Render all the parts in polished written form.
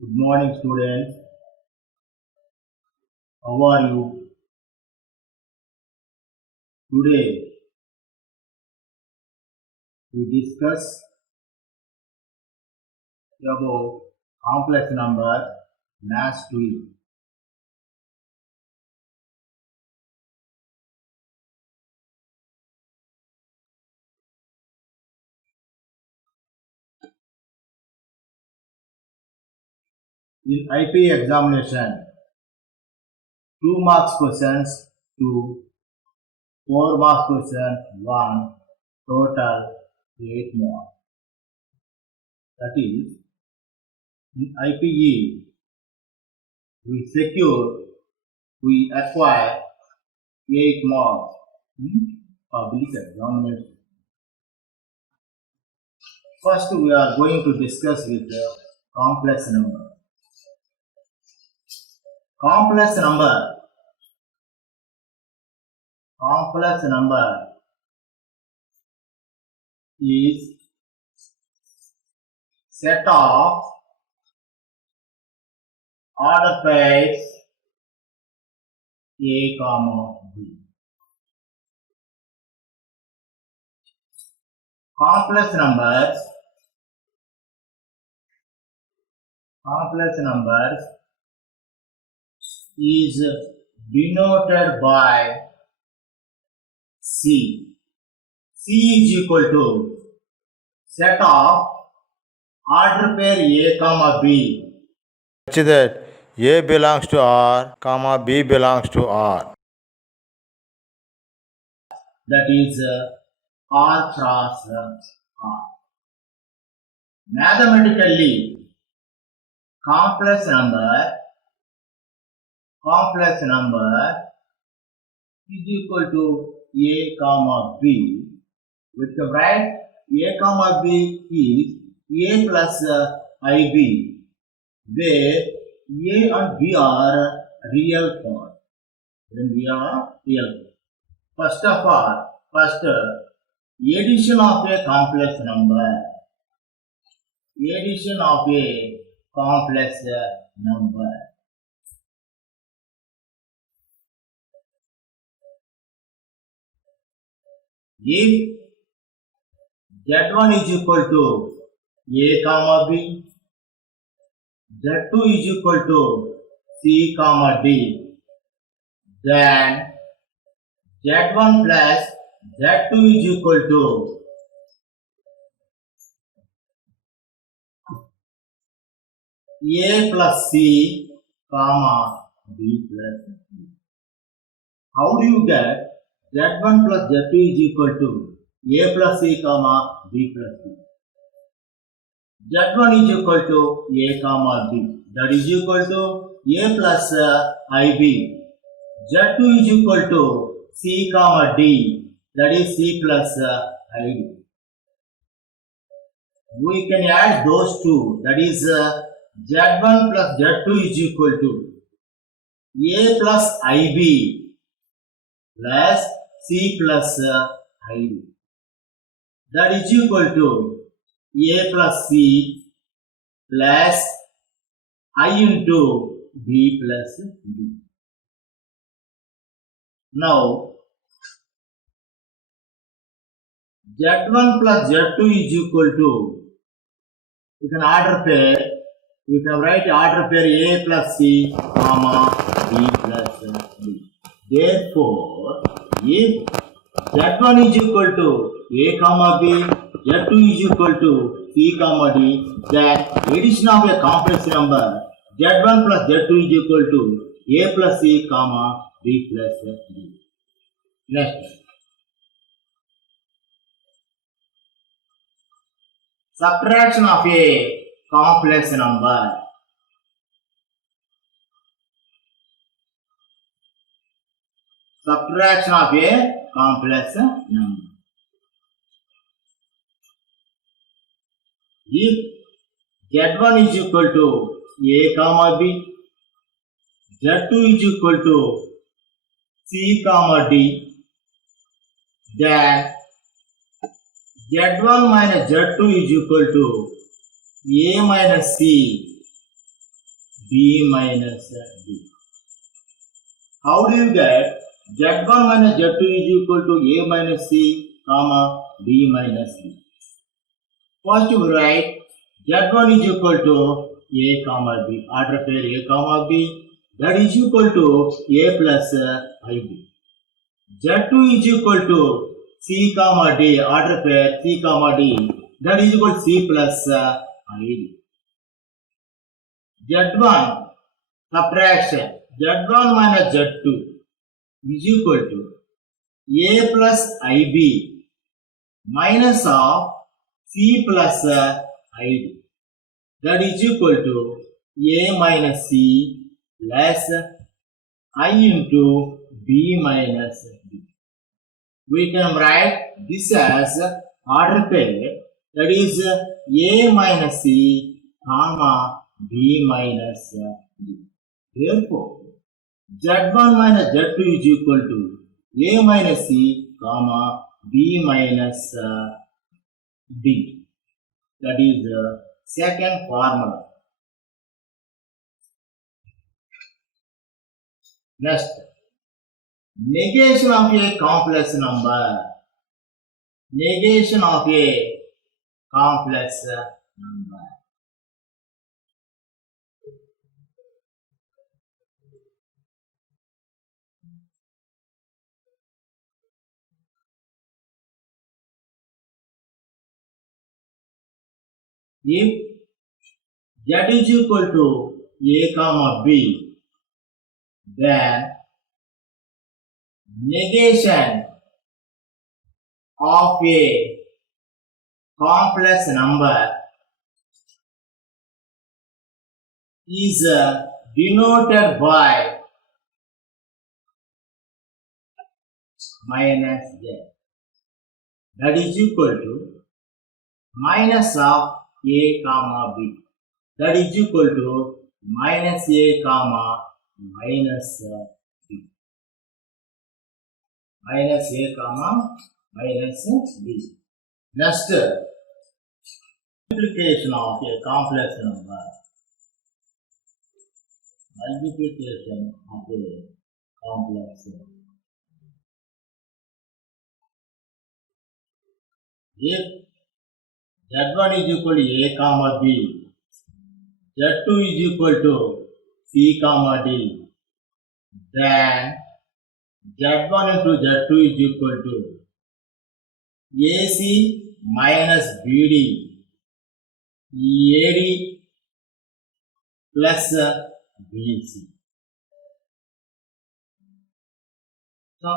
Good morning, students. How are you? Today we discuss about complex number mass 2. In IP examination, 2 marks questions to 4 marks question 1, total 8 marks. That is, in IPE, we acquire 8 marks in public examination. First, we are going to discuss with the complex number. Complex number is set of order pairs A, B. Complex numbers is denoted by C. C is equal to set of order pair A, B. Such that A belongs to R, comma B belongs to R. That is R cross R. Mathematically, complex number is equal to A, B. With the right, A, B is A plus IB, where A and B are real part. First of all, addition of a complex number. If Z1 is equal to A, B, Z2 is equal to C, D, then Z1 plus Z2 is equal to A plus C, B plus C. How do you get Z1 plus Z2 is equal to A plus C, B plus C? Z1 is equal to A, B. That is equal to A plus IB. Z2 is equal to C, D. That is C plus ID. We can add those two. That is Z1 plus Z2 is equal to A plus IB plus C plus ID. That is equal to A plus C plus I into B plus D. Now, Z1 plus Z2 is equal to, we can order pair, we can write order pair A plus C, B plus D. Therefore, if Z1 is equal to A, B, Z2 is equal to C, D, then addition of a complex number Z1 plus Z2 is equal to A plus C, B plus D. Next. Subtraction of a complex number. Subtraction of a complex number. If Z1 is equal to A, B, Z2 is equal to C, D, then Z1 minus Z2 is equal to A minus C B minus D. How do you get Z1 minus Z2 is equal to A minus C, comma B minus D? First you write Z1 is equal to A comma B, order pair A comma B, that is equal to A plus IB. Z2 is equal to C comma D, order pair C comma D, that is equal to C plus ID. Z1 subtraction, Z1 minus Z2 is equal to A plus IB minus of C plus ID, that is equal to A minus C less I into B minus D. We can write this as order pair, that is A minus C comma B minus D. Therefore, Z1 minus Z2 is equal to A minus C comma B minus D. That is the second formula. Next, negation of a complex number. Negation of a complex number. If Z is equal to A comma B, then negation of a complex number is denoted by minus Z. That is equal to minus of A comma B. That is equal to minus A comma minus B. Minus A comma minus B. Next, multiplication of a complex number. Multiplication of a complex number. If Z1 is equal to A comma B, Z2 is equal to C comma D, then Z1 into Z2 is equal to AC minus BD, AD plus BC. So,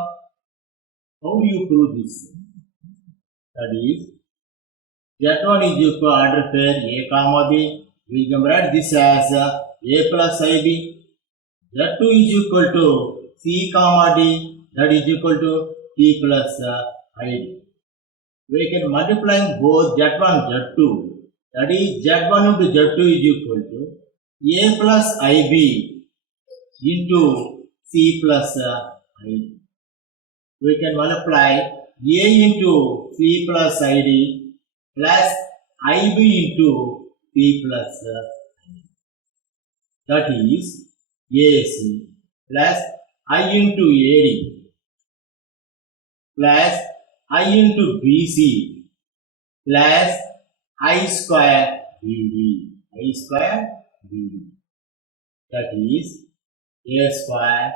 how do you prove this? That is, Z1 is equal to order pair A comma B. We can write this as A plus IB. Z2 is equal to C comma D, that is equal to C plus ID. We can multiply both Z1 and Z2, that is Z1 into Z2 is equal to A plus IB into C plus ID. We can multiply A into C plus ID plus IB into C plus ID. That is AC plus I into AD plus I into BC plus I square BD. I square BD. That is A square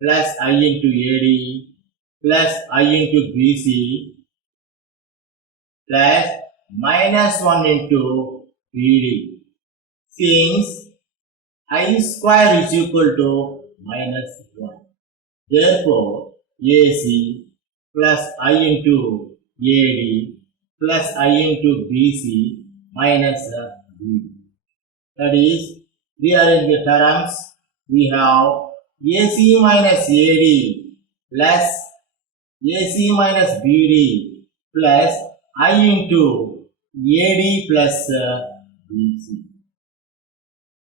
plus I into AD plus I into BC plus minus 1 into BD. Since I square is equal to minus 1. Therefore, AC plus I into AD plus I into BC minus BD. That is, rearrange the terms. We have AC minus AD plus AC minus BD plus I into AD plus BC.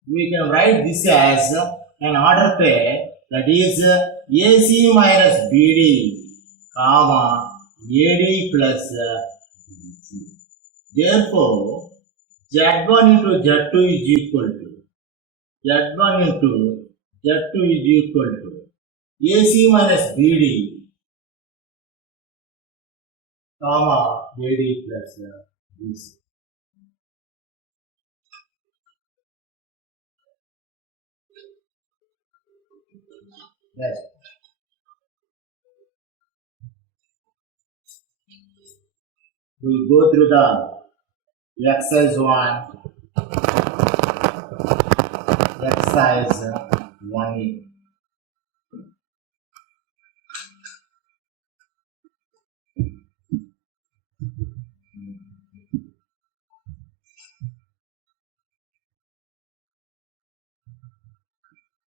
We can write this as an order pair, that is AC minus BD comma AD plus BC. Therefore, Z1 into Z2 is equal to Z1 into Z2 is equal to AC minus BD comma AD plus BC. Yes. We go through the exercise 1, exercise 1A.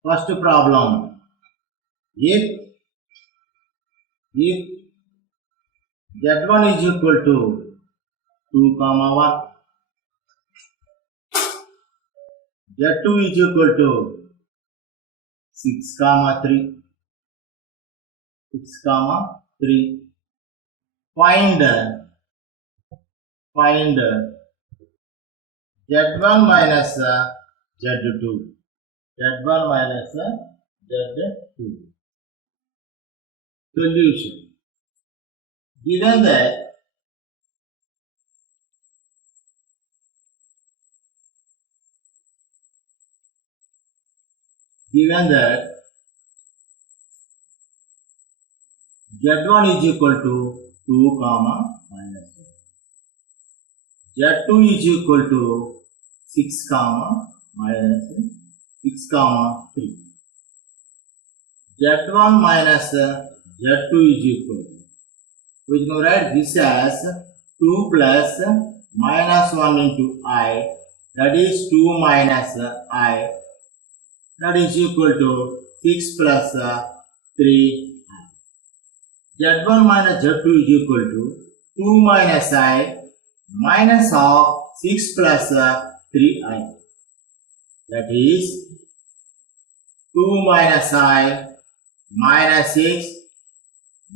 First problem, if Z1 is equal to 2 comma 1, Z2 is equal to 6 comma 3, find Z1 minus Z2, Solution. Given that Z1 is equal to 2 comma minus 1, Z2 is equal to 6 comma minus 3. Z1 minus Z2 is equal to, we can write this as 2 plus minus 1 into I, that is 2 minus I, that is equal to 6 plus 3. Z1 minus Z2 is equal to 2 minus I minus of 6 plus 3I, that is 2 minus I minus 6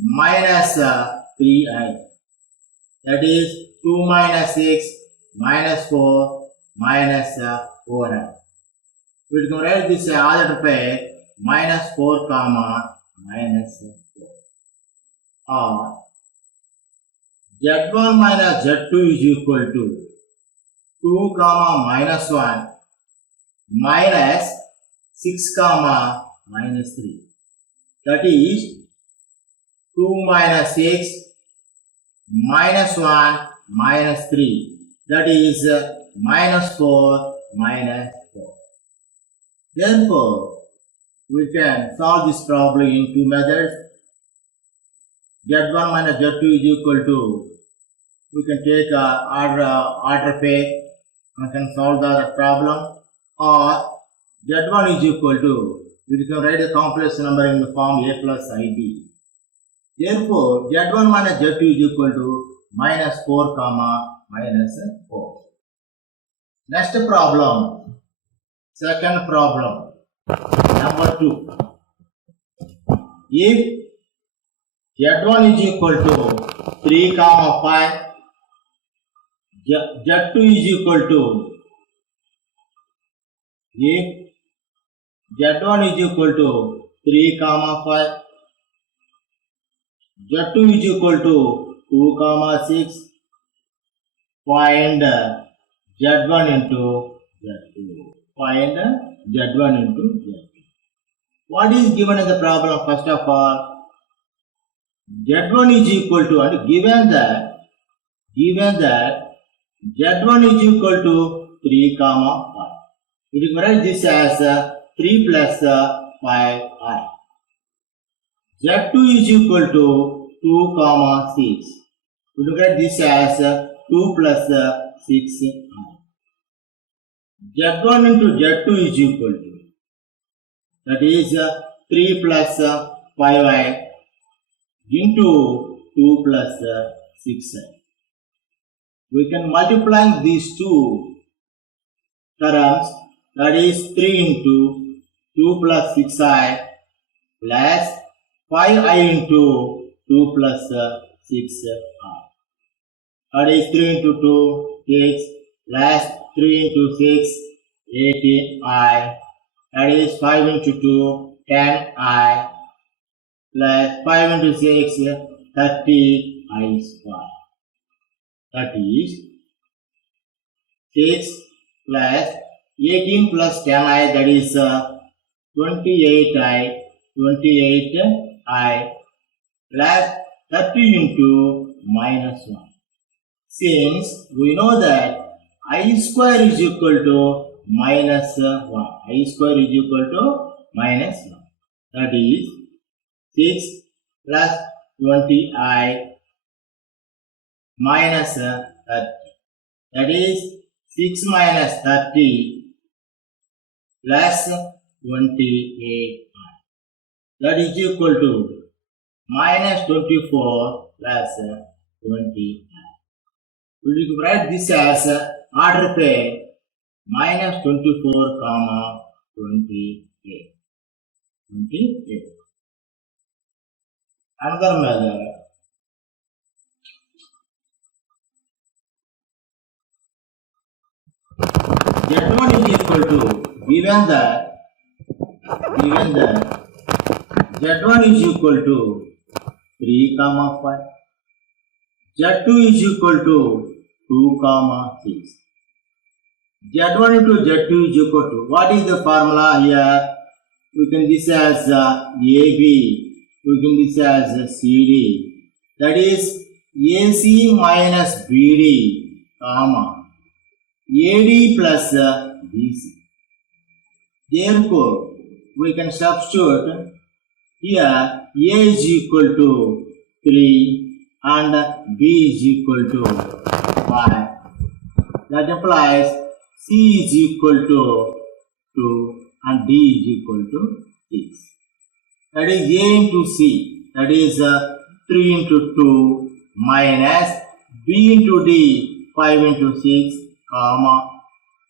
minus 3I, that is 2 minus 6 minus 4 minus 4I. We can write this other pair minus 4 comma minus 4. Or Z1 minus Z2 is equal to 2 comma minus 1 minus 6 comma minus 3. That is 2 minus 6 minus 1 minus 3. That is minus 4 minus 4. Therefore, we can solve this problem in two methods. Z1 minus Z2 is equal to, we can take order pair and can solve the problem, or Z1 is equal to, we can write a complex number in the form A plus IB. Therefore, Z1 minus Z2 is equal to minus 4 comma minus 4. Next problem, second problem, number 2. If Z1 is equal to 3 comma 5, Z2 is equal to, if Z1 is equal to 3 comma 5, Z2 is equal to 2 comma 6, find Z1 into Z2. Find Z1 into Z2. What is given in the problem? First of all, Z1 is equal to, and given that Z1 is equal to 3 comma 5. We can write this as 3 plus 5I. Z2 is equal to 2 comma 6. We can write this as 2 plus 6I. Z1 into Z2 is equal to, that is 3 plus 5I into 2 plus 6I. We can multiply these two terms, that is 3 into 2 plus 6I plus 5I into 2 plus 6I. That is 3 into 2, 6 plus 3 into 6, 18I that is 5 into 2, 10i, plus 5 into 6, 30i square. That is 6 plus 18 plus 10i, that is 28i, 28i plus 30 into minus 1. Since we know that I square is equal to minus 1. I square is equal to minus 1. That is 6 plus 20i minus 30. That is 6 minus 30 plus 28i. That is equal to minus 24 plus 20i. We will write this as order pair minus 24 comma 28. 28. Another method. Z1 is equal to, given that Z1 is equal to 3 comma 5. Z2 is equal to 2 comma 6. Z1 into Z2 is equal to, what is the formula here? We can this as AB, we can this as CD. That is AC minus BD, comma, AD plus BC. Therefore, we can substitute here A is equal to 3 and B is equal to 5. That implies C is equal to 2 and D is equal to 6. That is A into C, that is 3 into 2 minus B into D, 5 into 6, comma,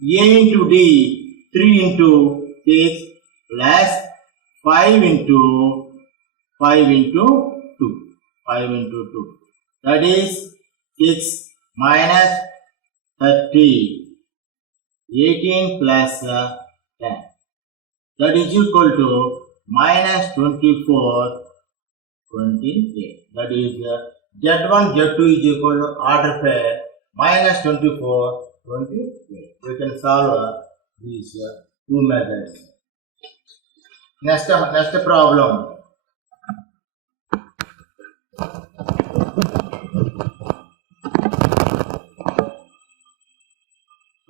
A into D, 3 into 6 plus 5 into 2. 5 into 2. That is 6 minus 30. 18 plus 10. That is equal to minus 24, 28. That is Z1, Z2 is equal to order pair minus 24, 28. We can solve these two methods. Next problem.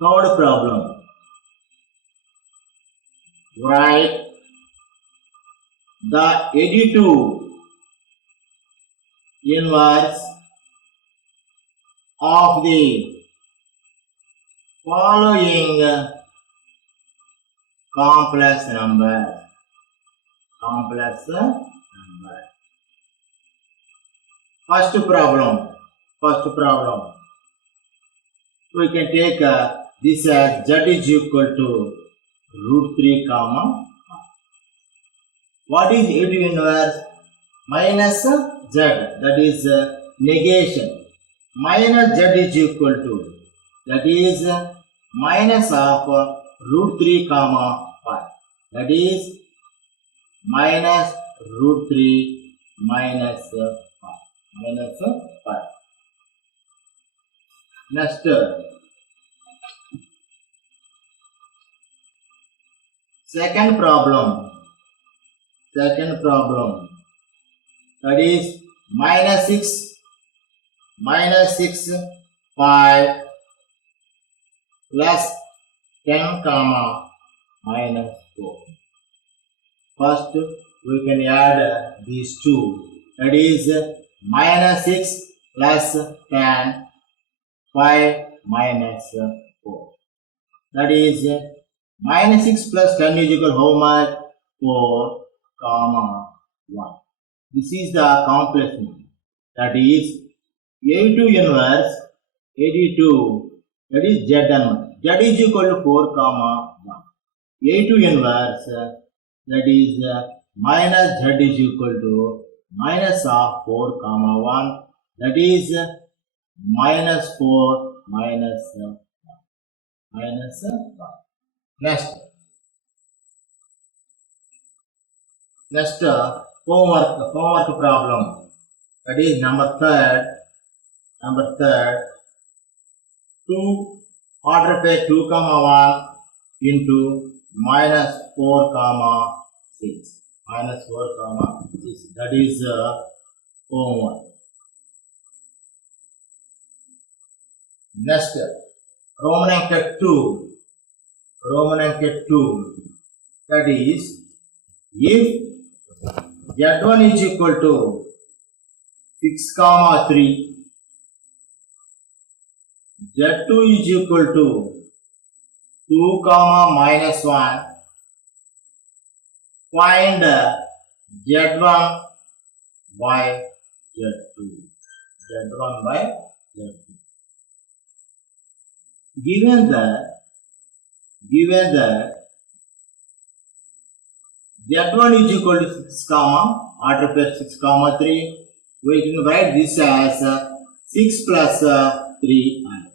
Third problem. Write the additive inverse of the following complex number. First problem. We can take this as z is equal to root 3 comma. What is additive inverse? Minus z, that is negation. Minus z is equal to, that is minus of root 3 comma 5. That is minus root 3 minus 5. Minus 5. Next. Second problem. That is minus 6, 5 plus 10 comma minus 4. First, we can add these two. That is minus 6 plus 10, 5 minus 4. That is minus 6 plus 10 is equal to how much? 4 comma 1. This is the complex number. That is A2 inverse 82. That is Z1. Z is equal to 4 comma 1. A2 inverse, that is minus Z is equal to minus of 4 comma 1. That is minus 4 minus 1. Next. Next, homework problem. That is number third. 2 order pair 2 comma 1 into minus 4 comma 6. Minus 4 comma 6. That is homework. Next, Roman anchor 2. That is, if Z1 is equal to 6 comma 3, Z2 is equal to 2 comma minus 1, find Z1 by Z2. Z1 by Z2. Given that Z1 is equal to 6 comma, order pair 6 comma 3, we can write this as 6 plus 3i.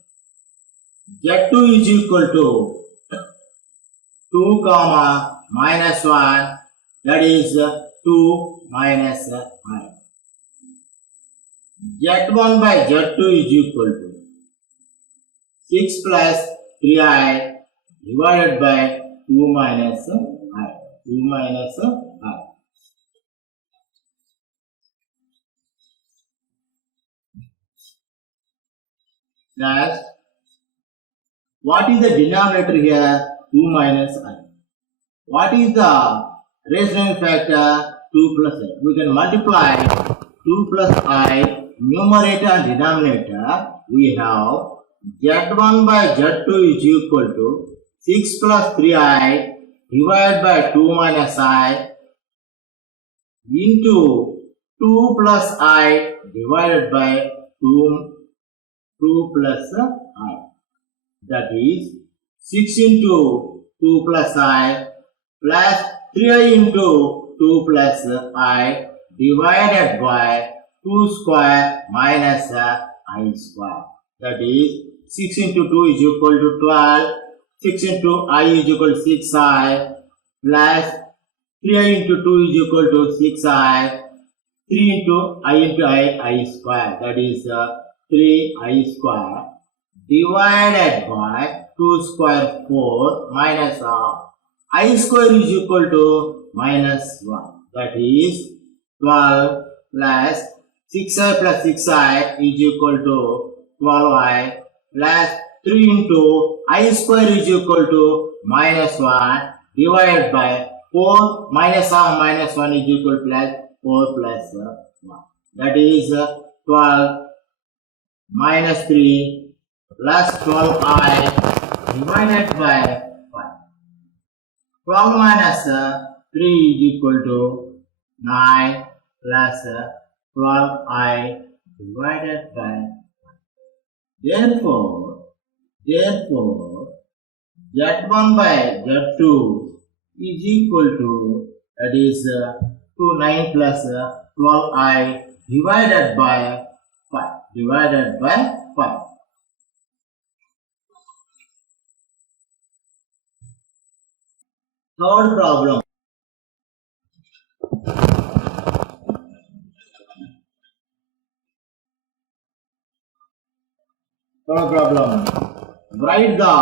Z2 is equal to 2 comma minus 1, that is 2 minus I. Z1 by Z2 is equal to 6 plus 3i divided by 2 minus I. 2 minus I. Next, what is the denominator here? 2 minus I. What is the rational factor? 2 plus I. We can multiply 2 plus I, numerator and denominator. We have Z1 by Z2 is equal to 6 plus 3i divided by 2 minus I into 2 plus I divided by 2 plus I. That is 6 into 2 plus I plus 3i into 2 plus I divided by 2 square minus I square. That is 6 into 2 is equal to 12. 6 into I is equal to 6i plus 3i into 2 is equal to 6i. 3 into I square. That is 3i square divided by 2 square 4 minus I square is equal to minus 1. That is 12 plus 6i plus 6i is equal to 12i plus 3 into I square is equal to minus 1 divided by 4 minus 1 is equal to plus 4 plus 1. That is 12 minus 3 plus 12i divided by 5. 12 minus 3 is equal to 9 plus 12i divided by 5. Therefore, Z1 by Z2 is equal to, that is 9 plus 12i divided by 5. Third problem. Write the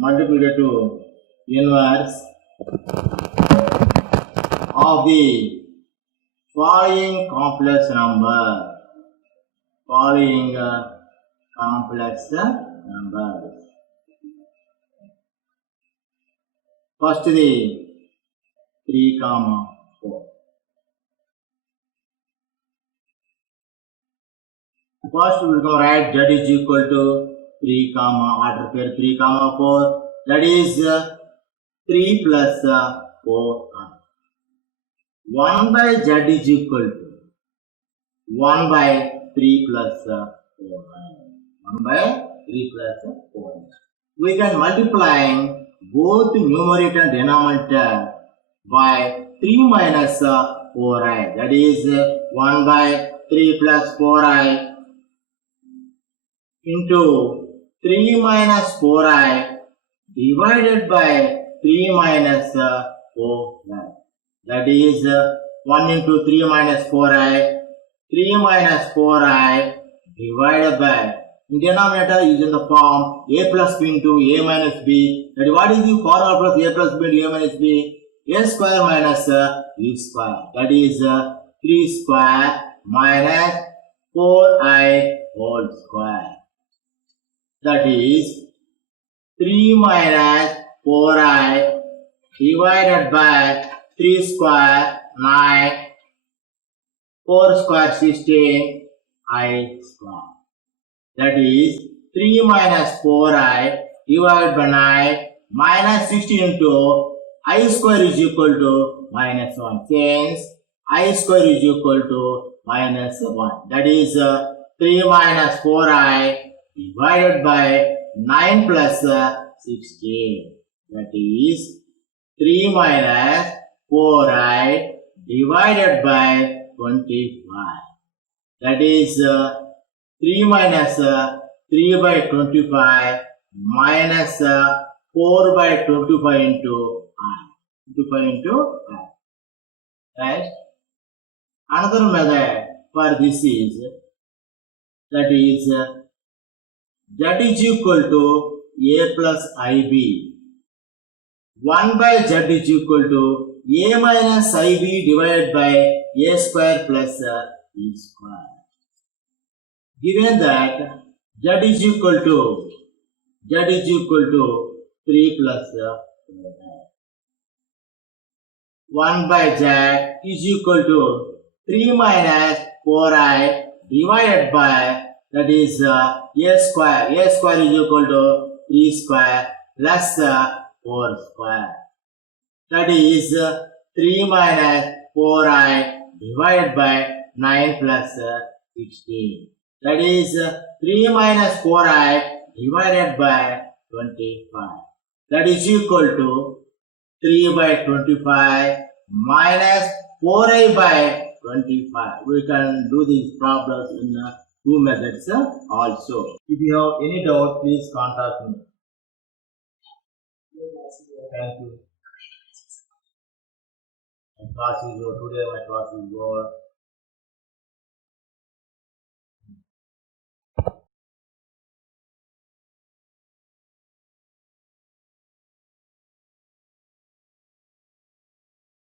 multiplicative inverse of the following complex number. First the 3 comma 4. First we will write Z is equal to 3 comma order pair 3 comma 4. That is 3 plus 4. 1 by Z is equal to 1 by 3 plus 4. 1 by 3 plus 4. We can multiply both numerator and denominator by 3 minus 4i. That is 1 by 3 plus 4i into 3 minus 4i divided by 3 minus 4i. That is 1 into 3 minus 4i. 3 minus 4i divided by, in denominator is in the form a plus b into a minus b. That is, what is the formula plus a plus b into a minus b? A square minus b square. That is 3 square minus 4i whole square. That is 3 minus 4i divided by 3 square 9, 4 square 16, I square. That is 3 minus 4i divided by 9 minus 16 into I square is equal to minus 1. Since I square is equal to minus 1. That is 3 minus 4i divided by 9 plus 16. That is 3 minus 4i divided by 25. That is 3 minus 3 by 25 minus 4 by 25 into I. 25 into I. Right? Another method for this is, that is z is equal to a plus ib. 1 by z is equal to a minus ib divided by a square plus e square. Given that z is equal to 3 plus 1 by z is equal to 3 minus 4i divided by, that is a square. A square is equal to 3 square plus 4 square. That is 3 minus 4i divided by 9 plus 16. That is 3 minus 4i divided by 25. That is equal to 3 by 25 minus 4i by 25. We can do these problems in two methods also. If you have any doubt, please contact me. Thank you. My class is over. Today my class is over.